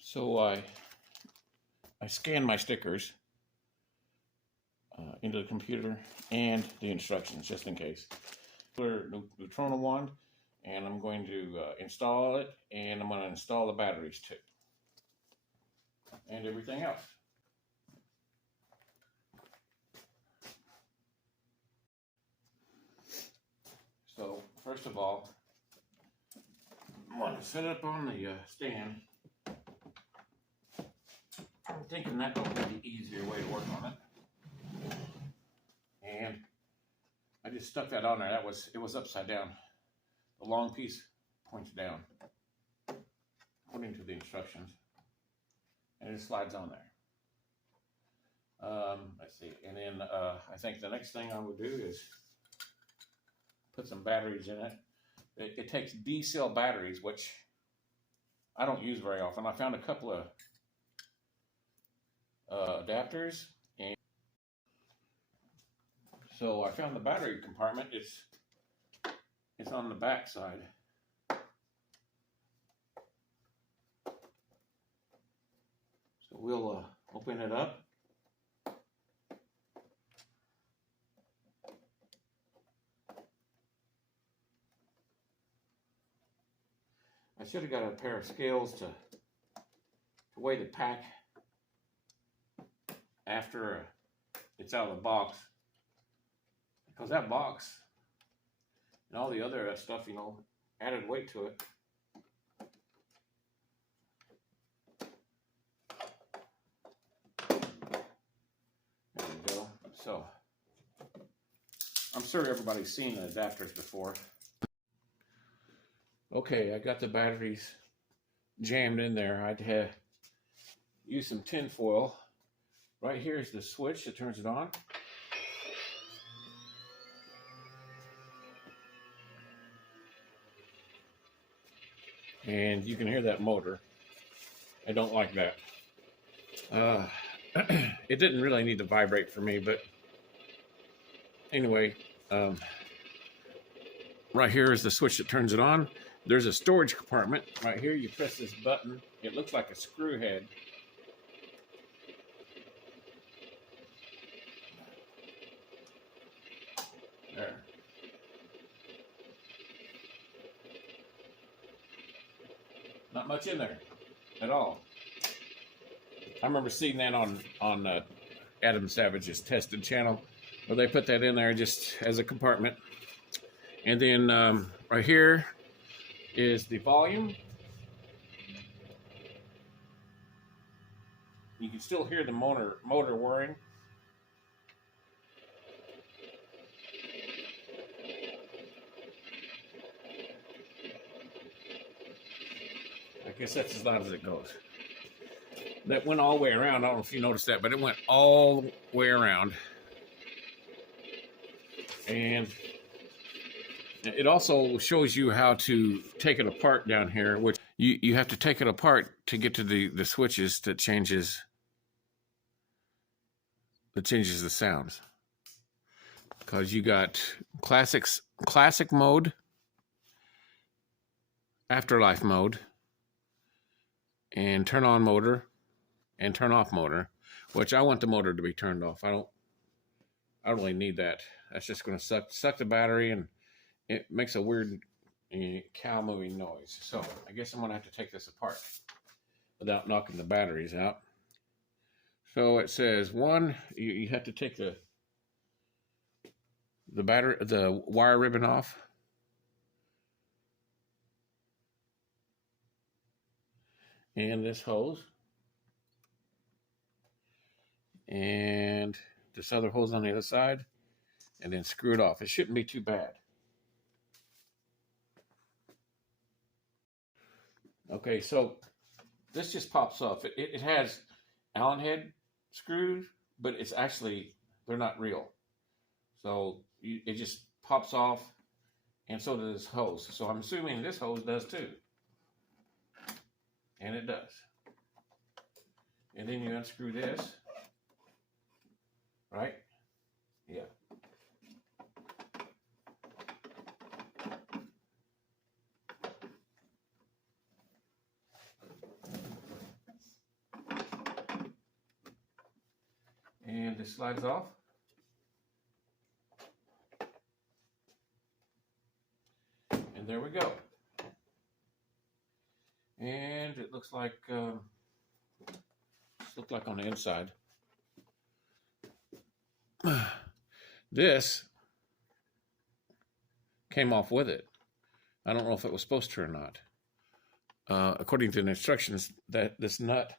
So I scanned my stickers into the computer and the instructions just in case. Neutronal wand, and I'm going to install it, and I'm going to install the batteries too, and everything else. So first of all, I'm going to set it up on the stand. I'm thinking that will be the easier way to work on it. And I just stuck that on there. It was upside down. The long piece points down, according to the instructions, and it slides on there. Let's see, and then I think the next thing I would do is put some batteries in it. It takes D-cell batteries, which I don't use very often. I found a couple of adapters, and so I found the battery compartment. It's on the back side. So we'll open it up. I should have got a pair of scales to weigh the pack after it's out of the box, because that box and all the other stuff, you know, added weight to it. There we go. So I'm sure everybody's seen the adapters before. Okay, I got the batteries jammed in there. I'd have used some tin foil. Right here is the switch that turns it on. And you can hear that motor. I don't like that. It didn't really need to vibrate for me, but anyway, right here is the switch that turns it on. There's a storage compartment right here. You press this button. It looks like a screw head. There. Not much in there at all. I remember seeing that on Adam Savage's Tested channel, where they put that in there just as a compartment. And then right here is the volume. You can still hear the motor whirring. I guess that's as loud as it goes. That went all the way around. I don't know if you noticed that, but it went all the way around. And it also shows you how to take it apart down here, which you have to take it apart to get to the switches that changes the sounds. Because you got classic mode, afterlife mode, and turn on motor and turn off motor, which I want the motor to be turned off. I don't really need that. That's just going to suck the battery, and it makes a weird cow moving noise. So I guess I'm going to have to take this apart without knocking the batteries out. So it says one, you have to take the wire ribbon off. And this hose. And this other hose on the other side. And then screw it off. It shouldn't be too bad. Okay, so this just pops off. It has Allen head screws, but it's actually, they're not real. So it just pops off, and so does this hose. So I'm assuming this hose does too. And it does. And then you unscrew this, right? Yeah. this slides off. And there we go. And it looks like on the inside. This came off with it. I don't know if it was supposed to or not. According to the instructions, that this nut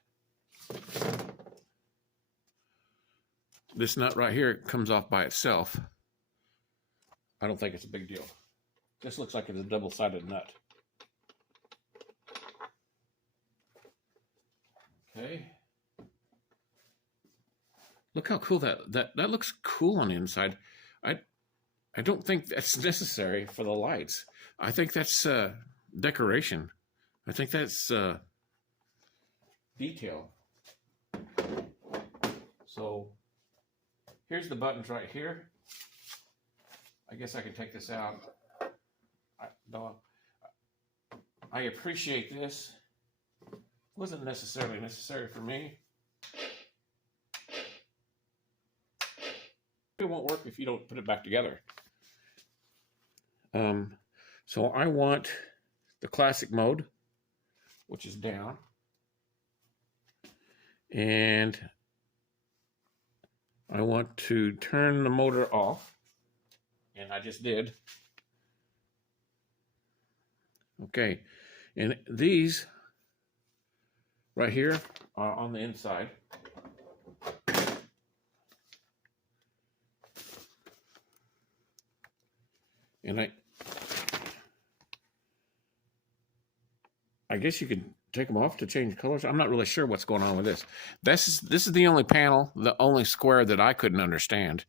right here comes off by itself. I don't think it's a big deal. This looks like it's a double-sided nut. Okay. Look how cool that looks cool on the inside. I don't think that's necessary for the lights. I think that's decoration. I think that's detail. So here's the buttons right here. I guess I can take this out. I appreciate this. It wasn't necessarily necessary for me. It won't work if you don't put it back together. So I want the classic mode, which is down, and I want to turn the motor off, and I just did. Okay, and these right here are on the inside. And I guess you could take them off to change colors. I'm not really sure what's going on with this. This is the only panel, the only square that I couldn't understand.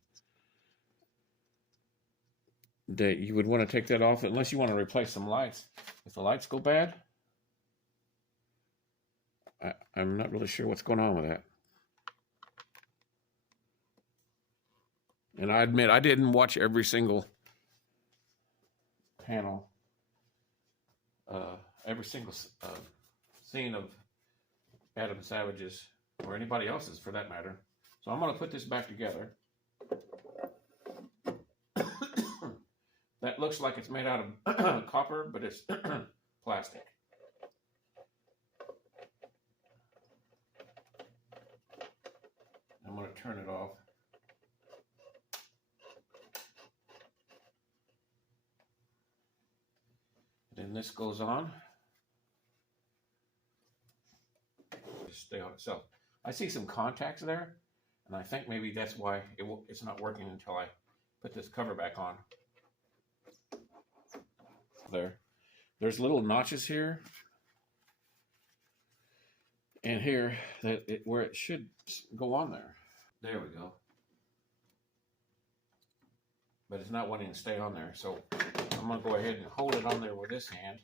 That you would want to take that off unless you want to replace some lights. If the lights go bad, I'm not really sure what's going on with that. And I admit I didn't watch every single panel, every single scene of Adam Savage's, or anybody else's for that matter. So I'm going to put this back together. That looks like it's made out of copper, but it's plastic. I'm going to turn it off. Then this goes on. Just stay on itself. I see some contacts there, and I think maybe that's why it's not working until I put this cover back on. There's little notches here and here where it should go on there. There we go. But it's not wanting to stay on there, so I'm going to go ahead and hold it on there with this hand.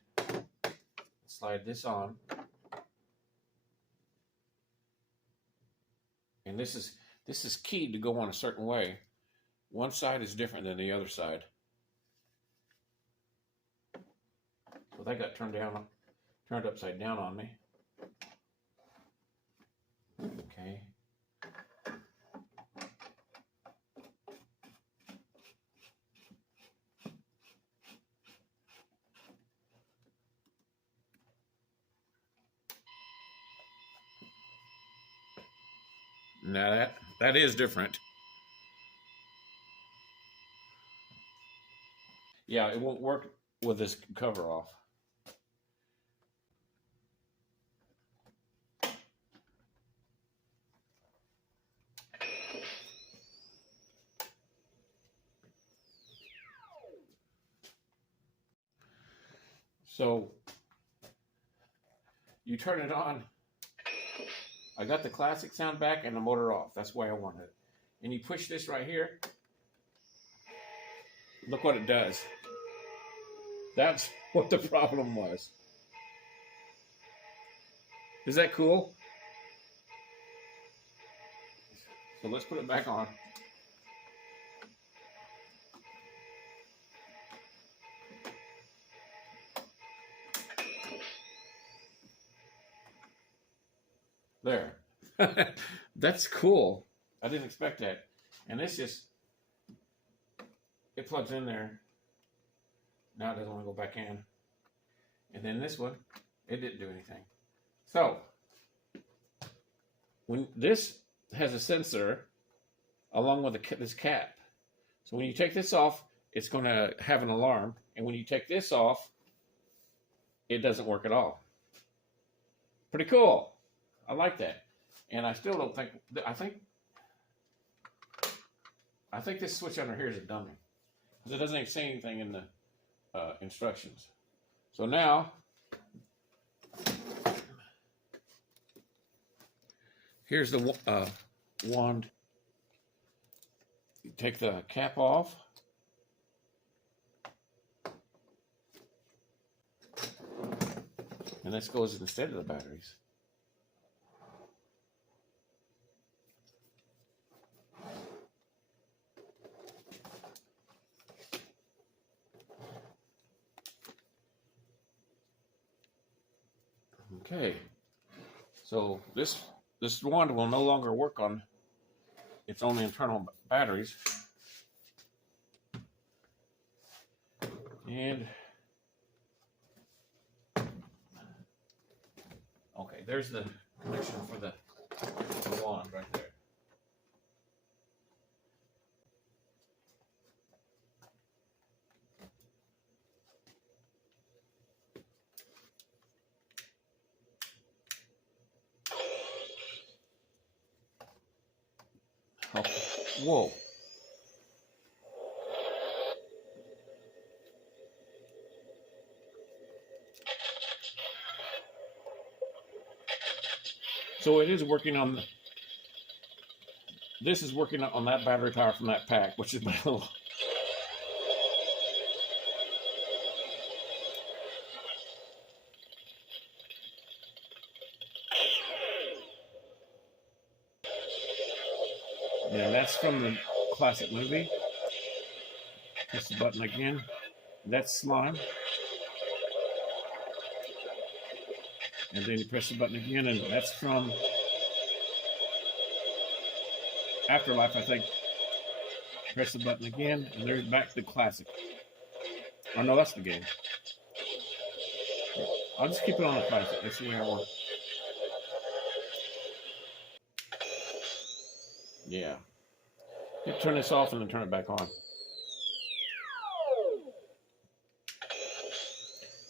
Slide this on. And this is keyed to go on a certain way. One side is different than the other side. So that got turned upside down on me. Okay. Now that is different. Yeah, it won't work with this cover off. So you turn it on. I got the classic sound back and the motor off. That's why I wanted it. And you push this right here. Look what it does. That's what the problem was. Is that cool? So let's put it back on. There. That's cool. I didn't expect that. And this just, it plugs in there. Now it doesn't want to go back in. And then this one, it didn't do anything. So, when this has a sensor along with this cap. So when you take this off, it's going to have an alarm. And when you take this off, it doesn't work at all. Pretty cool. I like that. And I still don't think, I think this switch under here is a dummy. Because it doesn't say anything in the instructions. So now, here's the wand. You take the cap off. And this goes instead of the batteries. Okay, so this wand will no longer work on its own internal batteries. And okay, there's the connection for the wand right there. Oh, whoa. So it is working on, this is working on that battery power from that pack, which is my little, yeah, that's from the classic movie. Press the button again. That's slime. And then you press the button again, and that's from Afterlife, I think. Press the button again, and there's back to classic. Oh no, that's the game. I'll just keep it on the classic. That's the way I want it. Yeah. You turn this off and then turn it back on.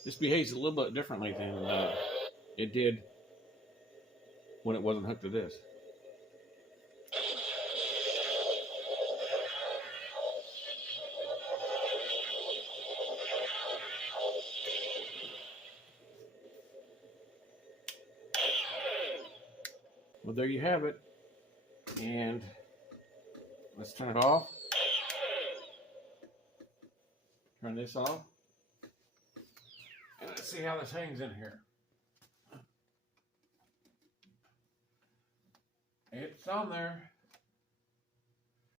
This behaves a little bit differently than it did when it wasn't hooked to this. Well, there you have it. And let's turn it off. Turn this off. And let's see how this hangs in here. It's on there.